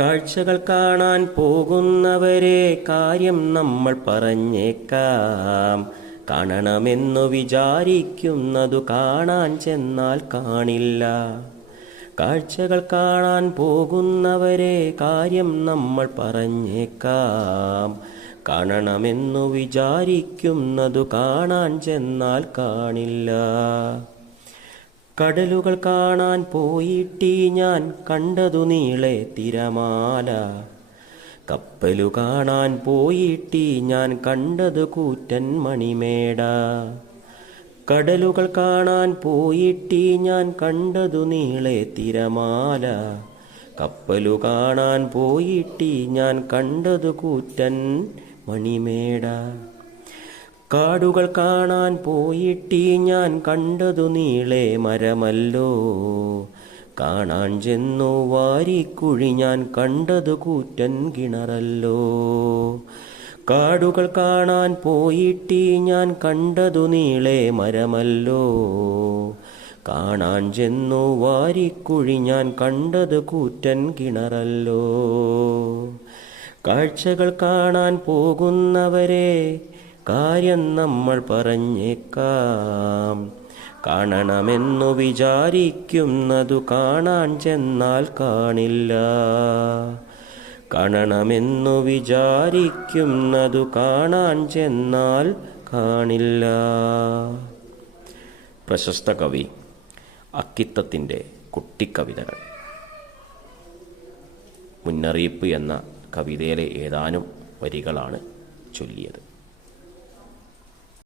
കാഴ്ചകൾ കാണാൻ പോകുന്നവരെ കാര്യം നമ്മൾ പറഞ്ഞേക്കാം. കാണണമെന്നു വിചാരിക്കുന്നതു കാണാൻ ചെന്നാൽ കാണില്ല. കാഴ്ചകൾ കാണാൻ പോകുന്നവരെ കാര്യം നമ്മൾ പറഞ്ഞേക്കാം. കാണണമെന്നു വിചാരിക്കുന്നതു കാണാൻ ചെന്നാൽ കാണില്ല. കടലുകൾ കാണാൻ പോയിട്ടി ഞാൻ കണ്ടതു നീളെ തിരമാല. കപ്പലു കാണാൻ പോയിട്ടി ഞാൻ കണ്ടത് കൂറ്റൻ മണിമേട. കടലുകൾ കാണാൻ പോയിട്ടി ഞാൻ കണ്ടതു നീളെ തിരമാല. കപ്പലു കാണാൻ പോയിട്ടി ഞാൻ കണ്ടതു കൂറ്റൻ മണിമേട. കാടുകൾ കാണാൻ പോയിട്ടി ഞാൻ കണ്ടതു നീളെ മരമല്ലോ. കാണാൻ ചെന്നു വാരിക്കുഴി ഞാൻ കണ്ടതു കൂറ്റൻ കിണറല്ലോ. കാടുകൾ കാണാൻ പോയിട്ടി ഞാൻ കണ്ടതു നീളെ മരമല്ലോ. കാണാൻ ചെന്നു വാരിക്കുഴി ഞാൻ കണ്ടത് കൂറ്റൻ കിണറല്ലോ. കാഴ്ചകൾ കാണാൻ പോകുന്നവരെ കാര്യം നമ്മൾ പറഞ്ഞേക്കാം. കാണണമെന്നു വിചാരിക്കുന്നതു കാണാൻ ചെന്നാൽ കാണില്ല. കാണണമെന്നു വിചാരിക്കുന്നതു കാണാൻ ചെന്നാൽ കാണില്ല. പ്രശസ്ത കവി അക്കിത്തത്തിന്റെ കുട്ടിക്കവിതകൾ. മുന്നറിയിപ്പ് എന്ന കവിതയിലെ ഏതാനും വരികളാണ് ചൊല്ലിയത്.